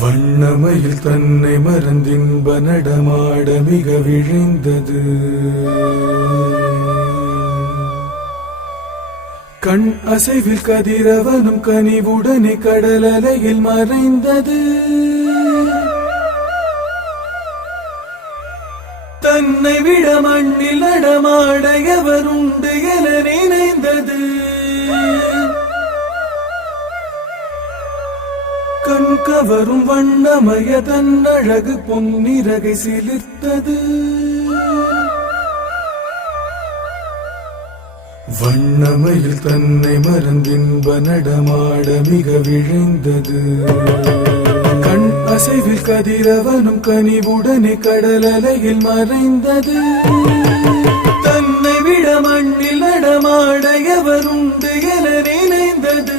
வண்ணமயில் தன்னை மறந்தின்ப நடமாட மிக விழைந்தது. கண் அசைவில் கதிரவனும் கனிவுடனே கடல் அலையில் மறைந்தது. தன்னை விட மண்ணில் நடமாட எவருண்டு என நினைந்தது. கண் கவரும் வண்ணமய தன் அழகு பொன்னிறகை சிலிர்த்தது. வண்ணமயில் தன்னை மறந்தின்ப நடமாட மிக விழைந்தது. கண் அசைவில் கதிரவனும் கனிவுடனே கடல் அலையில் மறைந்தது. தன்னை விட மண்ணில் நடமாட எவருண்டு என நினைந்தது.